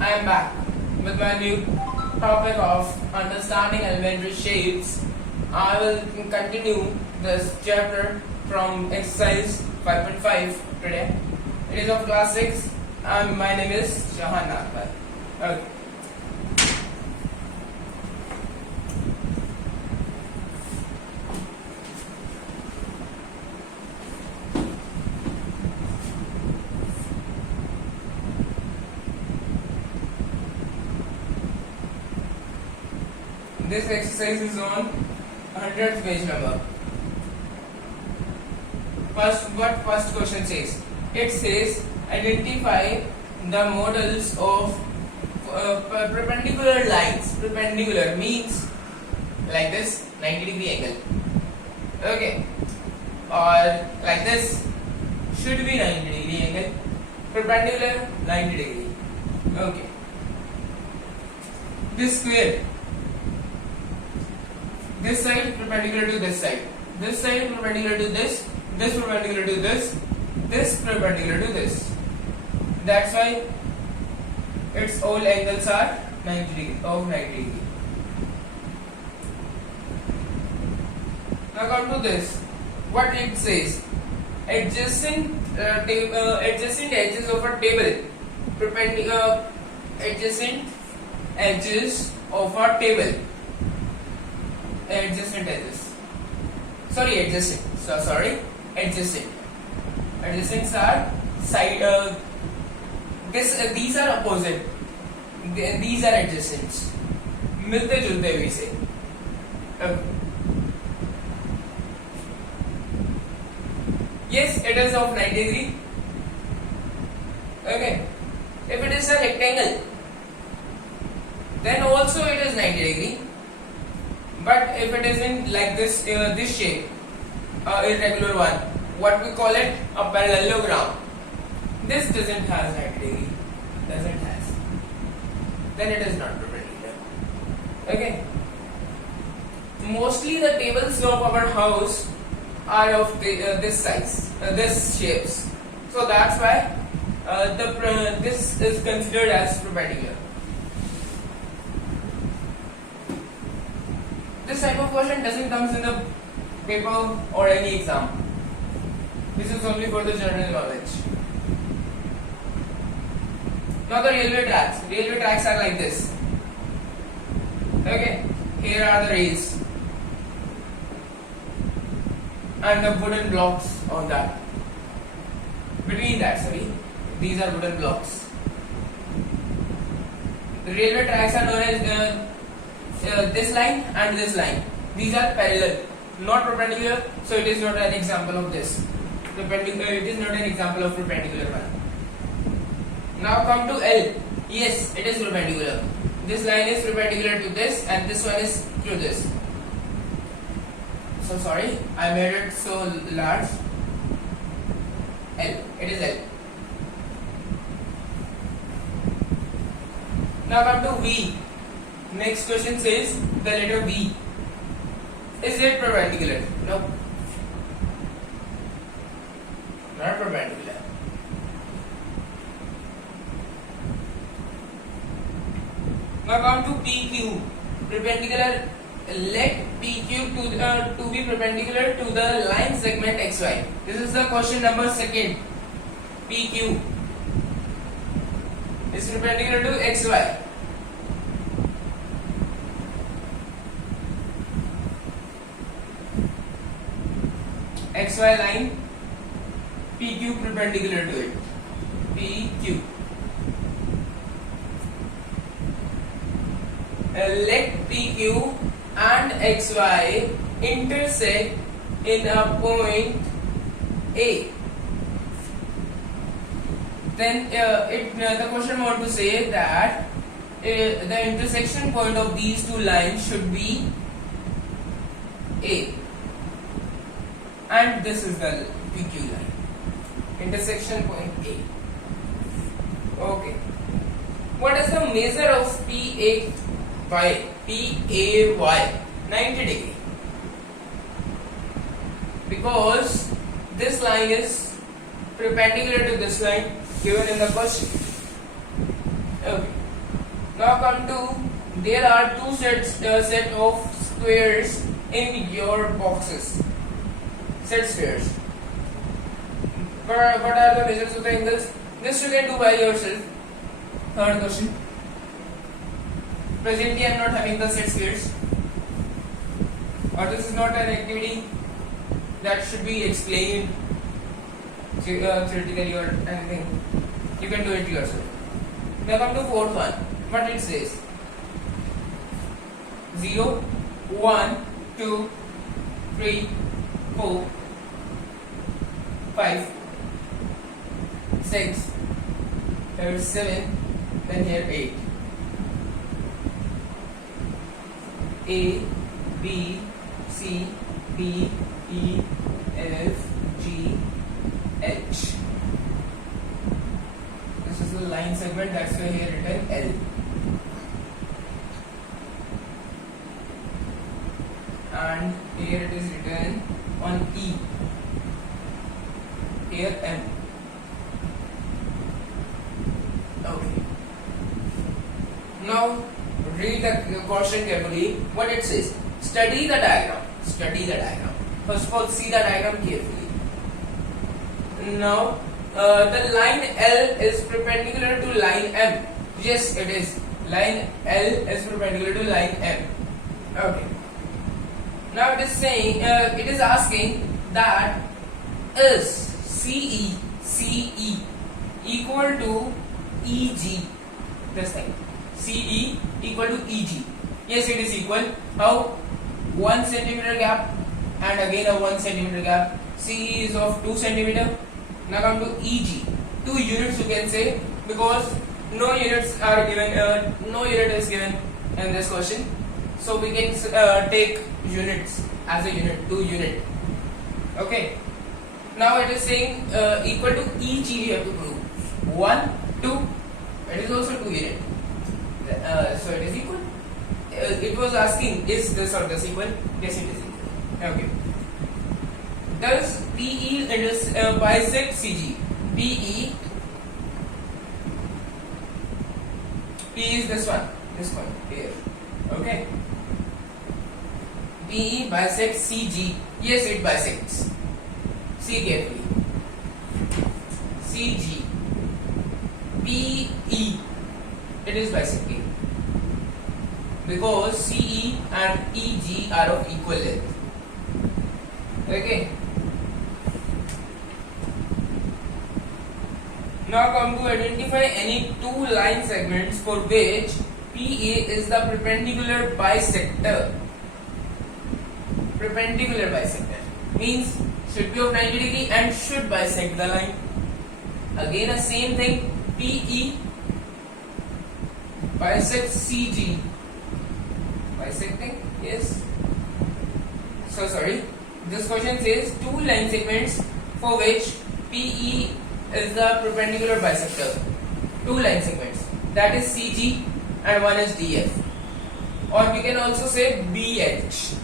I am back with my new topic of understanding elementary shapes. I will continue this chapter from exercise 5.5 today. It is of class 6 and my name is Shahan Nagpal. Okay. This exercise is on 100th page number. First question says? It says identify the models of perpendicular lines. Perpendicular means like this 90-degree angle. Okay. Or like this should be 90-degree angle. Perpendicular 90-degree. Okay. This square. This side perpendicular to this side. This side perpendicular to this. This perpendicular to this. This perpendicular to this. That's why its all angles are 90 degree of 90 degree. Now come to this. What it says? Adjacent edges of a table. Perpendicular adjacent edges of a table. Adjacent edges. Adjacent. Adjacents are side. These are opposite. These are adjacents. मिलते जुलते भी से. Yes, it is of 90 degree. Okay. If it is a rectangle, then also it is 90 degree. But if it is in like this this shape, irregular one, what we call it a parallelogram. This doesn't have 90 degree. Then it is not perpendicular. Okay. Mostly the tables of our house are of this size, this shapes. So that's why this is considered as perpendicular. This type of question doesn't come in the paper or any exam. This is only for the general knowledge. Now the railway tracks. Railway tracks are like this. Okay. Here are the rails. And the wooden blocks on that. Between that, these are wooden blocks. The railway tracks are known as this line and this line. These are parallel, not perpendicular, so it is not an example of this. It is not an example of perpendicular one. Now come to L. Yes, it is perpendicular. This line is perpendicular to this and this one is through this. So sorry, I made it so large. L. It is L. Now come to V. Next question says the letter V. Is it perpendicular? No. Not perpendicular. Now come to PQ. Perpendicular. Let PQ to be perpendicular to the line segment XY. This is the question number 2. PQ is perpendicular to XY. XY line, PQ perpendicular to it. PQ. Let PQ and XY intersect in a point A. Then the question wants to say that the intersection point of these two lines should be A. And this is the PQ line. Intersection point A. Okay. What is the measure of PAY? PAY 90 degree. Because this line is perpendicular to this line given in the question. Okay. Now come to, there are two set of squares in your boxes. Set squares. What are the measures of the angles? This you can do by yourself. Third question. Presently I am not having the set squares, or this is not an activity that should be explained theoretically or anything. You can do it yourself. Now come to fourth one. What it says? 0, 1, 2, 3, 4, 5, 6, here 7, then here 8. A, B, C, D, E, F, G, H. This is the line segment, that's why here written L. And here it is written on E. Here M. Okay. Now read the question carefully. What it says? Study the diagram. Study the diagram. First of all, see the diagram carefully. Now, the line L is perpendicular to line M. Yes, it is. Line L is perpendicular to line M. Okay. Now it is saying, it is asking that is CE equal to EG. This thing. CE equal to EG. Yes, it is equal. How? 1 centimeter gap and again a 1 centimeter gap. CE is of 2 centimeter. Now come to EG. 2 units you can say, because no units are given. No unit is given in this question. So we can take units as a unit. 2 unit. Okay. Now it is saying equal to EG we have to prove. 1, 2. It is also 2 unit. So it is equal. It was asking, is this or this equal? Yes, it is equal. Okay. Does PE bisect CG? PE is this one here. Okay. PE bisects CG. Yes, it bisects. See carefully. CG. PE. It is bisecting. Because CE and EG are of equal length. Okay. Now come to identify any 2 line segments for which PA is the perpendicular bisector. Perpendicular bisector means should be of 90 degree and should bisect the line. Again the same thing. PE bisects CG. Bisecting? Yes. So sorry. This question says 2 line segments for which PE is the perpendicular bisector. 2 line segments. That is CG and one is DF. Or we can also say BH.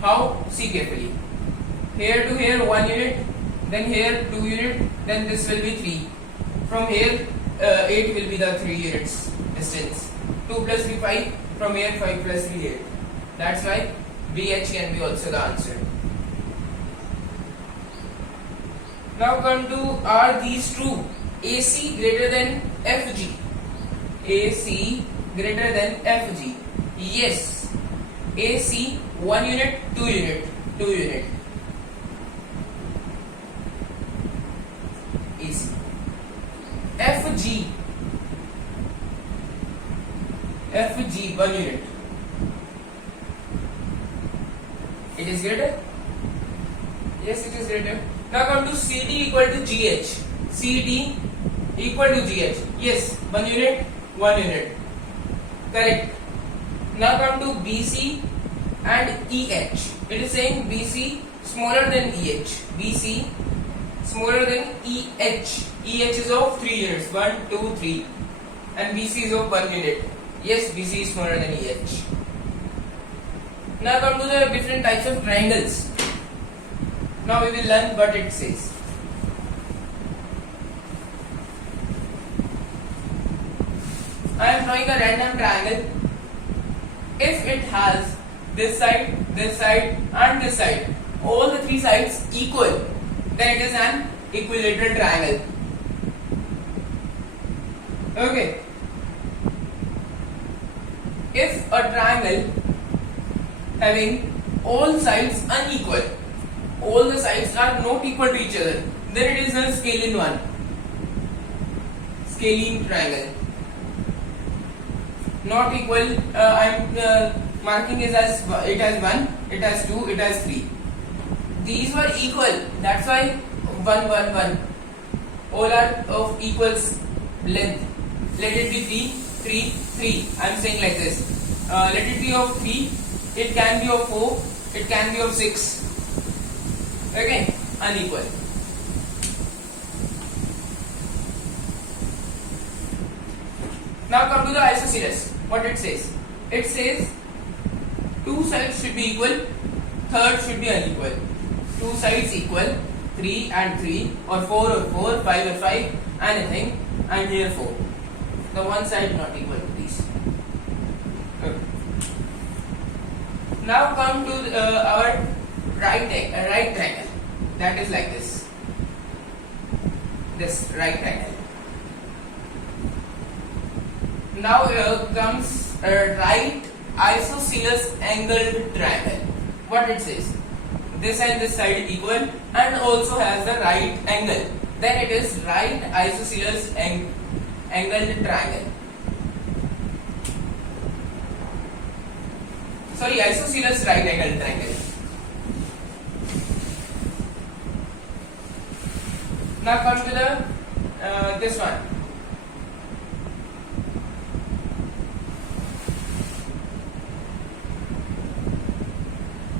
How? See carefully. Here to here 1 unit, then here 2 unit, then this will be 3. From here 8 will be the 3 units distance. 2 plus 3 5. From here 5 plus 3 8. That's why BH can be also the answer. Now come to, are these true? AC greater than FG. AC greater than FG. Yes. AC 1 unit, 2 unit, 2 unit. AC. FG. FG 1 unit. It is greater? Yes, it is greater. Now come to CD equal to GH. CD equal to GH. Yes, 1 unit, 1 unit. Correct. Now come to BC and EH. It is saying BC smaller than EH. BC smaller than EH. EH is of 3 units. 1, 2, 3. And BC is of 1 unit. Yes, BC is smaller than EH. Now come to the different types of triangles. Now we will learn what it says. I am drawing a random triangle. If it has this side, and this side, all the three sides equal, then it is an equilateral triangle. Okay. If a triangle having all sides unequal, all the sides are not equal to each other, then it is a scalene one. Scalene triangle. Not equal, I'm marking it as it has 1, it has 2, it has 3. These were equal, that's why 1, 1, 1. All are of equal length. Let it be 3, 3, 3. I'm saying like this. Let it be of 3, it can be of 4, it can be of 6. Okay, unequal. Now come to the isosceles. What it says? It says two sides should be equal, third should be unequal. Two sides equal, 3 and 3, or 4 or 4, 5 or 5, anything, and here 4. The one side not equal to these. Okay. Now come to our right triangle. That is like this. This right triangle. Now comes a right isosceles angled triangle. What it says? This and this side equal and also has the right angle. Then it is right isosceles angled triangle. Sorry, isosceles right angled triangle. Now come to the this one.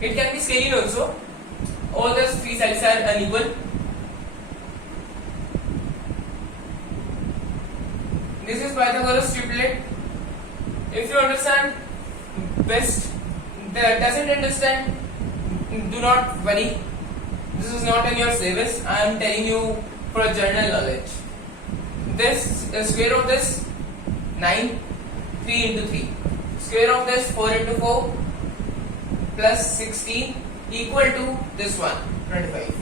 It can be scalene also. All the three sides are unequal. This is Pythagoras triplet. If you understand best, doesn't understand, do not worry. This is not in your syllabus. I am telling you for general knowledge. This square of this 9, 3 into 3. Square of this 4 into 4 plus 16 equal to this one 25.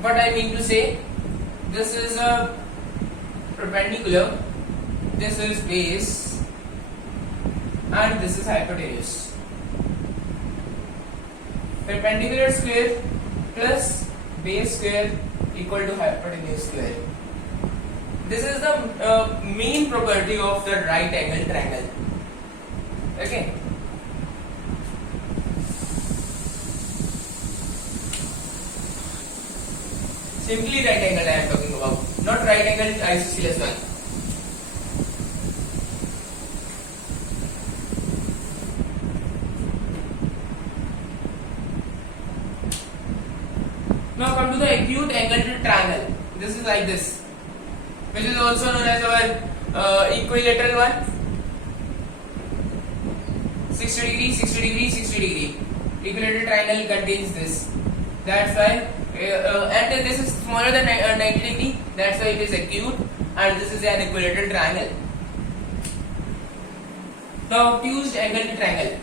What I mean to say, this is a perpendicular, this is base, and this is hypotenuse. Perpendicular square plus base square equal to hypotenuse square. This is the main property of the right angle triangle. Okay. Simply right angle I am talking about, not right angle isosceles one. Now come to the acute angled triangle. This is like this, which is also known as our equilateral one. 60 degree, 60 degree, 60 degree. Equilateral triangle contains this. That's why. And this is smaller than 90 degree, that's why it is acute, and this is an equilateral triangle. Now obtuse angled triangle,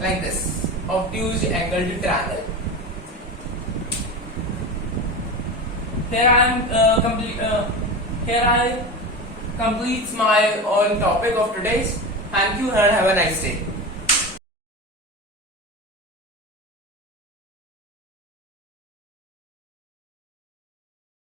like this, obtuse angled triangle. Here I complete my own topic of today's. Thank you and have a nice day.